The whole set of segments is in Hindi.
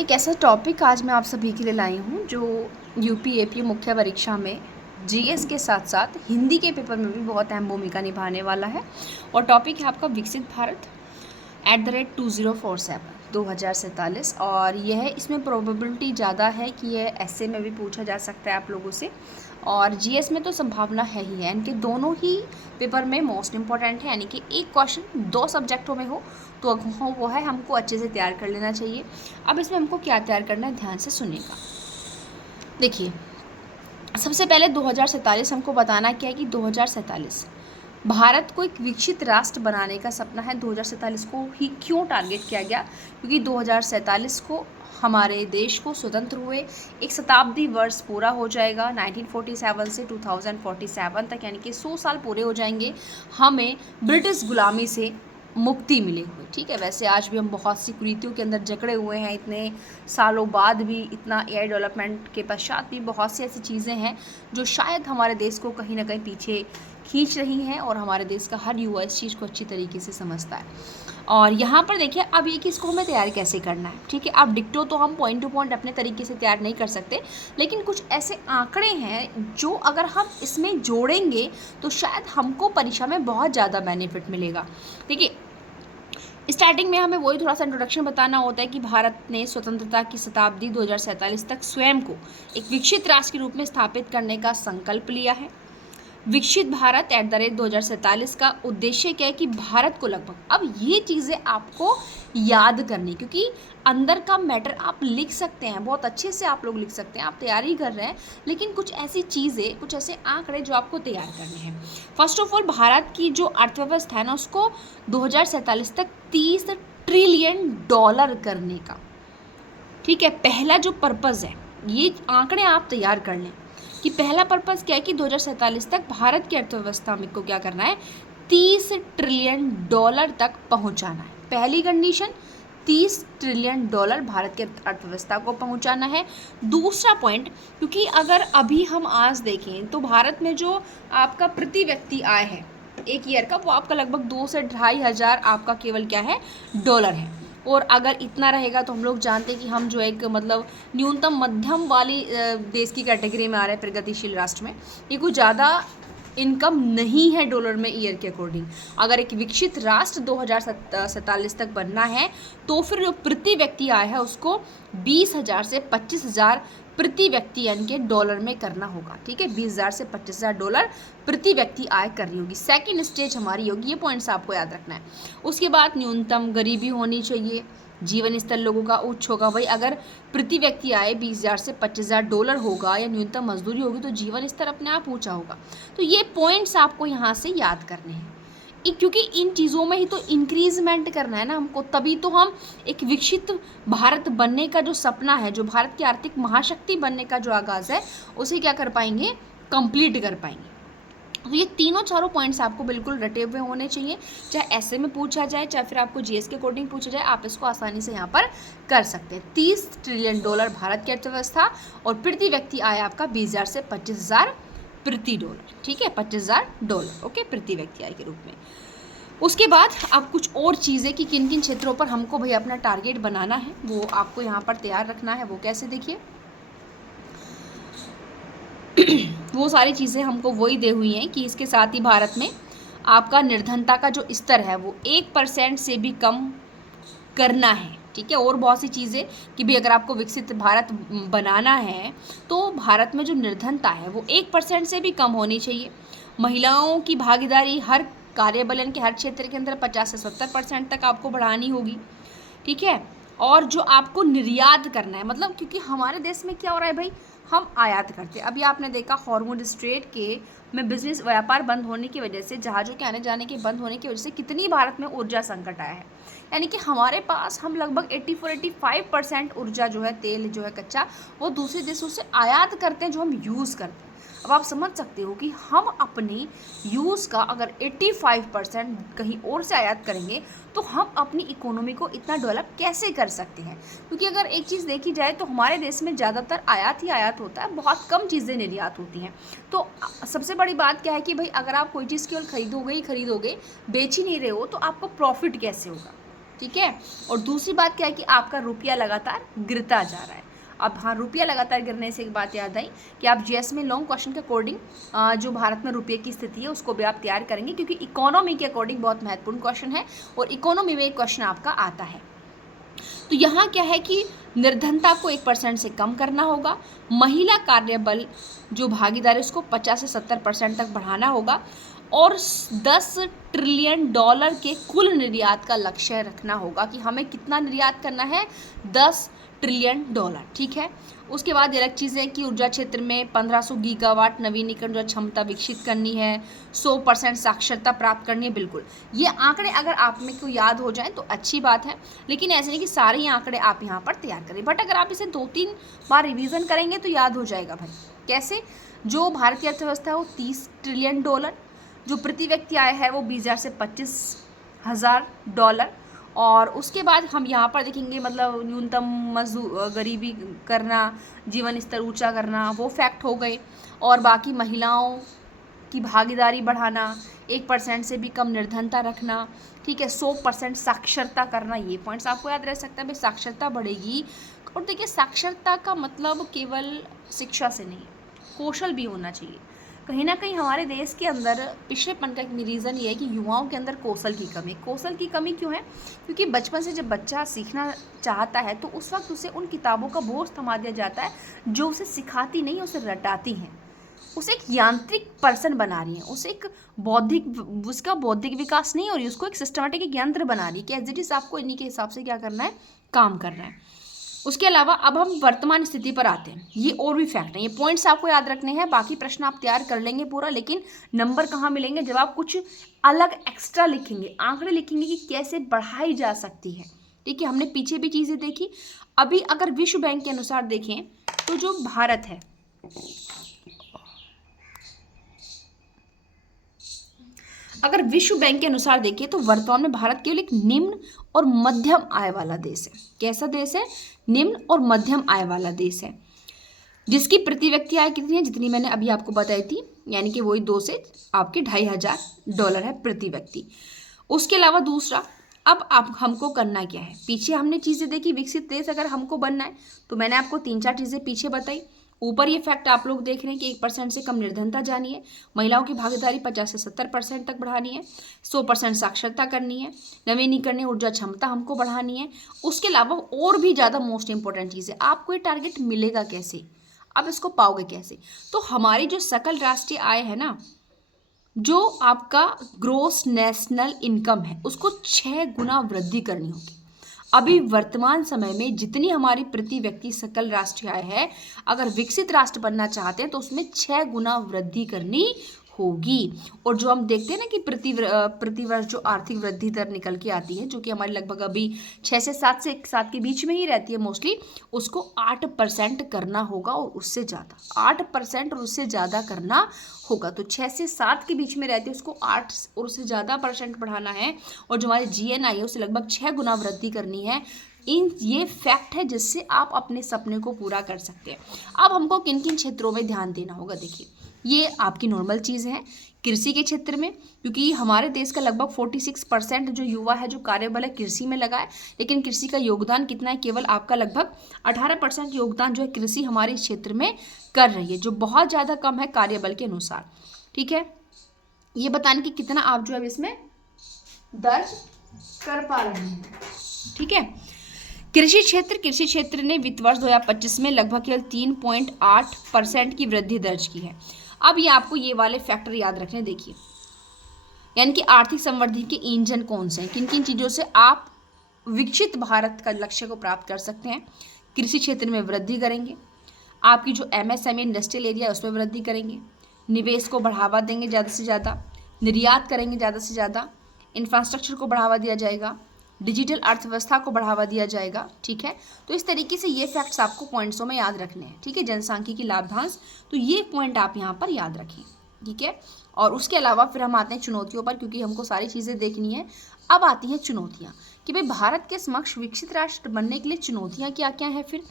एक ऐसा टॉपिक आज मैं आप सभी के लिए लाई हूँ जो यूपी-एपीओ मुख्य परीक्षा में जीएस के साथ-साथ हिंदी के पेपर में भी बहुत अहम भूमिका निभाने वाला है और टॉपिक है आपका विकसित भारत @2047 2047 और यह इसमें प्रोबेबिलिटी ज़्यादा है कि यह ऐसे में भी पूछा जा सकता है आप लोगों से और जीएस में तो संभावना है ही है। इनके दोनों ही पेपर में मोस्ट इम्पॉर्टेंट है, यानी कि एक क्वेश्चन 2 सब्जेक्टों में हो तो वो है हमको अच्छे से तैयार कर लेना चाहिए। अब इसमें हमको क्या तैयार करना है, ध्यान से सुनिएगा। देखिए, सबसे पहले 2047 हमको बताना क्या है कि 2047 भारत को एक विकसित राष्ट्र बनाने का सपना है। 2047 को ही क्यों टारगेट किया गया, क्योंकि 2047 को हमारे देश को स्वतंत्र हुए एक शताब्दी वर्ष पूरा हो जाएगा। 1947 से 2047 तक, यानी कि 100 साल पूरे हो जाएंगे हमें ब्रिटिश गुलामी से मुक्ति मिले हुए। ठीक है, वैसे आज भी हम बहुत सी कुरीतियों के अंदर जकड़े हुए हैं, इतने सालों बाद भी, इतना एआई डेवलपमेंट के पश्चात भी बहुत सी ऐसी चीज़ें हैं जो शायद हमारे देश को कहीं ना कहीं पीछे खींच रही हैं और हमारे देश का हर युवा इस चीज़ को अच्छी तरीके से समझता है। और यहाँ पर देखिए, अब ये कि इसको हमें तैयार कैसे करना है। ठीक है, अब डिक्टो तो हम पॉइंट टू पॉइंट अपने तरीके से तैयार नहीं कर सकते, लेकिन कुछ ऐसे आंकड़े हैं जो अगर हम इसमें जोड़ेंगे तो शायद हमको परीक्षा में बहुत ज़्यादा बेनिफिट मिलेगा। देखिए, स्टार्टिंग में हमें वही थोड़ा सा इंट्रोडक्शन बताना होता है कि भारत ने स्वतंत्रता की शताब्दी 2047 तक स्वयं को एक विकसित राष्ट्र के रूप में स्थापित करने का संकल्प लिया है। विकसित भारत @2047 का उद्देश्य क्या है कि भारत को लगभग, अब ये चीज़ें आपको याद करनी, क्योंकि अंदर का मैटर आप लिख सकते हैं, बहुत अच्छे से आप लोग लिख सकते हैं, आप तैयारी कर रहे हैं, लेकिन कुछ ऐसी चीज़ें, कुछ ऐसे आंकड़े जो आपको तैयार करने हैं। फर्स्ट ऑफ ऑल, भारत की जो अर्थव्यवस्था है ना, उसको 2047 तक $30 ट्रिलियन करने का, ठीक है, पहला जो पर्पज़ है, ये आंकड़े आप तैयार कर लें कि पहला पर्पज़ क्या है कि 2047 तक भारत की अर्थव्यवस्था में को क्या करना है, $30 ट्रिलियन तक पहुंचाना है। पहली कंडीशन, $30 ट्रिलियन भारत की अर्थव्यवस्था को पहुंचाना है। दूसरा पॉइंट, क्योंकि अगर अभी हम आज देखें तो भारत में जो आपका प्रति व्यक्ति आय है एक ईयर का, वो आपका लगभग 2 से 2.5 हज़ार आपका केवल क्या है, डॉलर है। और अगर इतना रहेगा तो हम लोग जानते हैं कि हम जो एक मतलब न्यूनतम मध्यम वाली देश की कैटेगरी में आ रहे हैं प्रगतिशील राष्ट्र में। ये कुछ ज़्यादा इनकम नहीं है डॉलर में ईयर के अकॉर्डिंग। अगर एक विकसित राष्ट्र 2047 तक बनना है तो फिर जो प्रति व्यक्ति आय है उसको 20,000 से 25,000 प्रति व्यक्ति यानी कि डॉलर में करना होगा। ठीक है, 20,000 से 25,000 डॉलर प्रति व्यक्ति आय करनी होगी। सेकंड स्टेज हमारी होगी, ये पॉइंट्स आपको याद रखना है। उसके बाद न्यूनतम गरीबी होनी चाहिए, जीवन स्तर लोगों का उच्च होगा। भाई अगर प्रति व्यक्ति आय 20,000 से 25,000 डॉलर होगा या न्यूनतम मजदूरी होगी तो जीवन स्तर अपने आप ऊंचा होगा। तो ये पॉइंट्स आपको यहाँ से याद करने हैं, क्योंकि इन चीज़ों में ही तो इंक्रीजमेंट करना है ना हमको, तभी तो हम एक विकसित भारत बनने का जो सपना है, जो भारत की आर्थिक महाशक्ति बनने का जो आगाज़ है, उसे क्या कर पाएंगे, कंप्लीट कर पाएंगे। तो ये तीनों चारों पॉइंट्स आपको बिल्कुल रटे हुए होने चाहिए, चाहे ऐसे में पूछा जाए चाहे फिर आपको जीएस के अकॉर्डिंग पूछा जाए, आप इसको आसानी से यहाँ पर कर सकते हैं। $30 ट्रिलियन भारत की अर्थव्यवस्था और प्रति व्यक्ति आय आपका 20,000 से 25,000 प्रति डॉलर। ठीक है, $25,000 ओके, प्रति व्यक्ति आय के रूप में। उसके बाद अब कुछ और चीज़ें कि किन किन क्षेत्रों पर हमको भाई अपना टारगेट बनाना है, वो आपको यहाँ पर तैयार रखना है। वो कैसे, देखिए वो सारी चीज़ें हमको वही दे हुई हैं कि इसके साथ ही भारत में आपका निर्धनता का जो स्तर है वो 1% से भी कम करना है। ठीक है, और बहुत सी चीज़ें कि भी अगर आपको विकसित भारत बनाना है तो भारत में जो निर्धनता है वो 1% से भी कम होनी चाहिए। महिलाओं की भागीदारी हर कार्यबलन के हर क्षेत्र के अंदर 50 से 70% तक आपको बढ़ानी होगी। ठीक है, और जो आपको निर्यात करना है, मतलब क्योंकि हमारे देश में क्या हो रहा है भाई, हम आयात करते हैं। अभी आपने देखा हॉर्मुज स्ट्रेट के में बिजनेस व्यापार बंद होने की वजह से, जहाज़ों के आने जाने के बंद होने की वजह से कितनी भारत में ऊर्जा संकट आया है। यानी कि हमारे पास हम लगभग 84-85% ऊर्जा जो है, तेल जो है कच्चा, वो दूसरे देशों से आयात करते हैं जो हम यूज़ करते हैं। अब आप समझ सकते हो कि हम अपनी यूज़ का अगर 85% कहीं और से आयात करेंगे तो हम अपनी इकोनॉमी को इतना डेवलप कैसे कर सकते हैं। क्योंकि अगर एक चीज़ देखी जाए तो हमारे देश में ज़्यादातर आयात ही आयात होता है, बहुत कम चीज़ें निर्यात होती हैं। तो सबसे बड़ी बात क्या है कि भाई अगर आप कोई चीज़ केवल खरीदोगे ही खरीदोगे, बेच ही नहीं रहे हो, तो आपको प्रॉफिट कैसे होगा। ठीक है। और दूसरी बात क्या है कि आपका रुपया लगातार गिरता जा रहा है। अब हाँ, रुपया लगातार गिरने से एक बात याद आई कि आप जीएस में लॉन्ग क्वेश्चन के अकॉर्डिंग जो भारत में रुपये की स्थिति है उसको भी आप तैयार करेंगे, क्योंकि इकोनॉमी के अकॉर्डिंग बहुत महत्वपूर्ण क्वेश्चन है और इकोनॉमी में एक क्वेश्चन आपका आता है। तो यहाँ क्या है कि निर्धनता को 1% से कम करना होगा, महिला कार्यबल जो भागीदारी है उसको 50 से 70% तक बढ़ाना होगा, और 10 ट्रिलियन डॉलर के कुल निर्यात का लक्ष्य रखना होगा कि हमें कितना निर्यात करना है, 10 ट्रिलियन डॉलर। ठीक है। उसके बाद अलग चीज़ें कि ऊर्जा क्षेत्र में 1500 गीगावाट नवीनीकरण जो क्षमता विकसित करनी है, 100% साक्षरता प्राप्त करनी है। बिल्कुल, ये आंकड़े अगर आप में को याद हो जाएं तो अच्छी बात है, लेकिन ऐसे नहीं कि सारे ही आंकड़े आप यहाँ पर तैयार करें, बट अगर आप इसे 2-3 बार रिवीजन करेंगे तो याद हो जाएगा भाई। कैसे? जो भारत की अर्थव्यवस्था है वो 30 ट्रिलियन डॉलर, जो प्रति व्यक्ति आय है वो 20,000 से 25,000 डॉलर, और उसके बाद हम यहाँ पर देखेंगे मतलब न्यूनतम गरीबी करना, जीवन स्तर ऊंचा करना, वो फैक्ट हो गए, और बाकी महिलाओं की भागीदारी बढ़ाना, 1% से भी कम निर्धनता रखना, ठीक है, 100% साक्षरता करना, ये पॉइंट्स आपको याद रह सकता है। भाई साक्षरता बढ़ेगी, और देखिए साक्षरता का मतलब केवल शिक्षा से नहीं, कौशल भी होना चाहिए। कहीं ना कहीं हमारे देश के अंदर पिछड़ेपन का एक रीज़न ये है कि युवाओं के अंदर कौशल की कमी। कौशल की कमी क्यों है? क्योंकि बचपन से जब बच्चा सीखना चाहता है तो उस वक्त उसे उन किताबों का बोझ थमा दिया जाता है जो उसे सिखाती नहीं, उसे रटाती हैं, उसे एक यांत्रिक पर्सन बना रही है, उसे एक उसका बौद्धिक विकास नहीं हो रही, उसको एक सिस्टमेटिक एक यंत्र बना रही है कि एज इट इज आपको इन्हीं के हिसाब से क्या करना है, काम करना है। उसके अलावा अब हम वर्तमान स्थिति पर आते हैं। ये और भी फैक्ट हैं, ये पॉइंट्स आपको याद रखने हैं, बाकी प्रश्न आप तैयार कर लेंगे पूरा, लेकिन नंबर कहाँ मिलेंगे? जब आप कुछ अलग एक्स्ट्रा लिखेंगे, आंकड़े लिखेंगे कि कैसे बढ़ाई जा सकती है। ठीक है, हमने पीछे भी चीज़ें देखी। अभी अगर विश्व बैंक के अनुसार देखें तो जो भारत है, अगर विश्व बैंक के अनुसार देखिए तो वर्तमान में भारत केवल एक निम्न और मध्यम आय वाला देश है। कैसा देश है? निम्न और मध्यम आय वाला देश है, जिसकी प्रति व्यक्ति आय कितनी है? जितनी मैंने अभी आपको बताई थी, यानी कि वही 2 से आपके 2,500 डॉलर है प्रति व्यक्ति। उसके अलावा दूसरा, अब आप हमको करना क्या है? पीछे हमने चीज़ें देखी, विकसित देश अगर हमको बनना है तो मैंने आपको 3-4 चीज़ें पीछे बताई। ऊपर ये फैक्ट आप लोग देख रहे हैं कि 1% से कम निर्धनता जानी है, महिलाओं की भागीदारी 50 से 70% तक बढ़ानी है, 100% साक्षरता करनी है, नवीनीकरणीय ऊर्जा क्षमता हमको बढ़ानी है। उसके अलावा और भी ज़्यादा मोस्ट इंपॉर्टेंट चीज़ है, आपको ये टारगेट मिलेगा कैसे, आप इसको पाओगे कैसे? तो हमारी जो सकल राष्ट्रीय आय है ना, जो आपका ग्रोस नेशनल इनकम है, उसको 6 गुना वृद्धि करनी होगी। अभी वर्तमान समय में जितनी हमारी प्रति व्यक्ति सकल राष्ट्रीय आय है, अगर विकसित राष्ट्र बनना चाहते हैं तो उसमें 6 गुना वृद्धि करनी होगी। और जो हम देखते हैं ना कि प्रति वर्ष जो आर्थिक वृद्धि दर निकल के आती है, जो कि हमारी लगभग अभी 6 से 7 के बीच में ही रहती है मोस्टली, उसको 8% करना होगा और उससे ज़्यादा, 8% और उससे ज़्यादा करना होगा। तो 6 से 7 के बीच में रहती है, उसको 8 और उससे ज़्यादा % बढ़ाना है, और जो हमारे GNI है उसे लगभग 6 गुना वृद्धि करनी है। ये फैक्ट है जिससे आप अपने सपने को पूरा कर सकते हैं। अब हमको किन किन क्षेत्रों में ध्यान देना होगा? देखिए, ये आपकी नॉर्मल चीज़ है। कृषि के क्षेत्र में, क्योंकि हमारे देश का लगभग 46% जो युवा है, जो कार्यबल है, कृषि में लगा है, लेकिन कृषि का योगदान कितना है? केवल आपका लगभग 18% योगदान जो है कृषि हमारे क्षेत्र में कर रही है, जो बहुत ज़्यादा कम है कार्यबल के अनुसार। ठीक है, ये बताने कि कितना आप जो है इसमें दर्ज कर पा रहे हैं। ठीक है, कृषि क्षेत्र ने वित्त वर्ष 2025 में लगभग केवल 3.8% की वृद्धि दर्ज की है। अब ये आपको ये वाले फैक्टर याद रखने, देखिए, यानी कि आर्थिक संवर्धन के इंजन कौन से हैं, किन किन चीज़ों से आप विकसित भारत का लक्ष्य को प्राप्त कर सकते हैं। कृषि क्षेत्र में वृद्धि करेंगे, आपकी जो MSME इंडस्ट्रियल एरिया उसमें वृद्धि करेंगे, निवेश को बढ़ावा देंगे ज़्यादा से ज़्यादा, निर्यात करेंगे ज़्यादा से ज़्यादा, इंफ्रास्ट्रक्चर को बढ़ावा दिया जाएगा, डिजिटल अर्थव्यवस्था को बढ़ावा दिया जाएगा। ठीक है, तो इस तरीके से ये फैक्ट्स आपको पॉइंट्सों में याद रखने हैं। ठीक है, जनसांख्यिकी लाभांश, तो ये पॉइंट आप यहाँ पर याद रखें। ठीक है, और उसके अलावा फिर हम आते हैं चुनौतियों पर, क्योंकि हमको सारी चीज़ें देखनी है। अब आती हैं चुनौतियाँ कि भाई भारत के समक्ष विकसित राष्ट्र बनने के लिए चुनौतियाँ क्या क्या हैं। फिर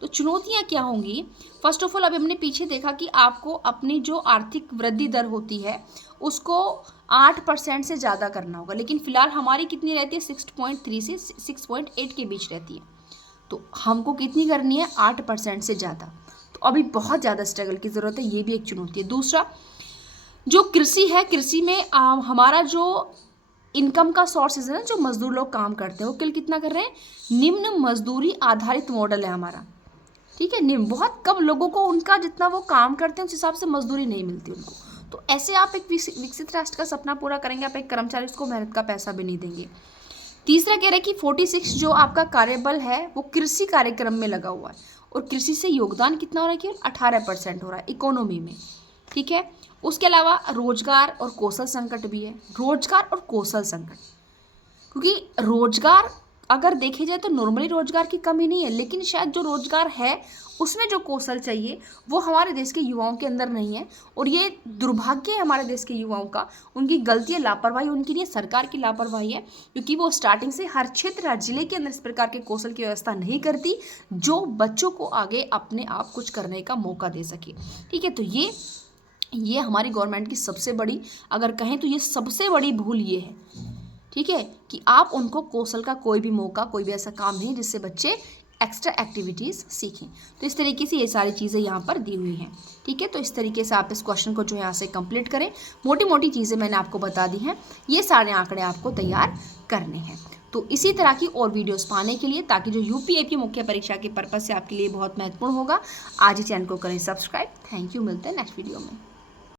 तो चुनौतियाँ क्या होंगी? फर्स्ट ऑफ ऑल अभी हमने पीछे देखा कि आपको अपनी जो आर्थिक वृद्धि दर होती है उसको 8% से ज़्यादा करना होगा, लेकिन फिलहाल हमारी कितनी रहती है? 6.3 से 6.8 के बीच रहती है। तो हमको कितनी करनी है? 8% से ज़्यादा। तो अभी बहुत ज़्यादा स्ट्रगल की ज़रूरत है, ये भी एक चुनौती है। दूसरा, जो कृषि है, कृषि में हमारा जो इनकम का सोर्सेज है ना, जो मजदूर लोग काम करते हैं वो कितना कर रहे हैं? निम्न मजदूरी आधारित मॉडल है हमारा, ठीक है। निम्न, बहुत कम लोगों को उनका जितना वो काम करते हैं उस हिसाब से मजदूरी नहीं मिलती उनको। तो ऐसे आप एक विकसित राष्ट्र का सपना पूरा करेंगे, आप एक कर्मचारी उसको मेहनत का पैसा भी नहीं देंगे। तीसरा कह रहे हैं कि 46 जो आपका कार्यबल है वो कृषि कार्यक्रम में लगा हुआ है, और कृषि से योगदान कितना हो रहा है? केवल 18% हो रहा है इकोनॉमी में, ठीक है। उसके अलावा रोजगार और कौशल संकट भी है, रोजगार और कौशल संकट, क्योंकि रोजगार अगर देखे जाए तो नॉर्मली रोजगार की कमी नहीं है, लेकिन शायद जो रोजगार है उसमें जो कौशल चाहिए वो हमारे देश के युवाओं के अंदर नहीं है, और ये दुर्भाग्य है हमारे देश के युवाओं का। उनकी गलती है, लापरवाही उनकी नहीं है, सरकार की लापरवाही है, क्योंकि वो स्टार्टिंग से हर क्षेत्र हर जिले के अंदर इस प्रकार के कौशल की व्यवस्था नहीं करती जो बच्चों को आगे अपने आप कुछ करने का मौका दे सके, ठीक है। तो ये हमारी गवर्नमेंट की सबसे बड़ी, अगर कहें तो ये सबसे बड़ी भूल ये है, ठीक है, कि आप उनको कौशल का कोई भी मौका, कोई भी ऐसा काम नहीं जिससे बच्चे एक्स्ट्रा एक्टिविटीज़ सीखें। तो इस तरीके से ये सारी चीज़ें यहाँ पर दी हुई हैं, ठीक है। तो इस तरीके से आप इस क्वेश्चन को जो यहाँ से कंप्लीट करें। मोटी मोटी चीज़ें मैंने आपको बता दी हैं, ये सारे आंकड़े आपको तैयार करने हैं। तो इसी तरह की और वीडियोस पाने के लिए, ताकि जो यूपीएससी मुख्य परीक्षा के पर्पज़ से आपके लिए बहुत महत्वपूर्ण होगा, आज ही चैनल को करें सब्सक्राइब। थैंक यू, मिलते हैं नेक्स्ट वीडियो में।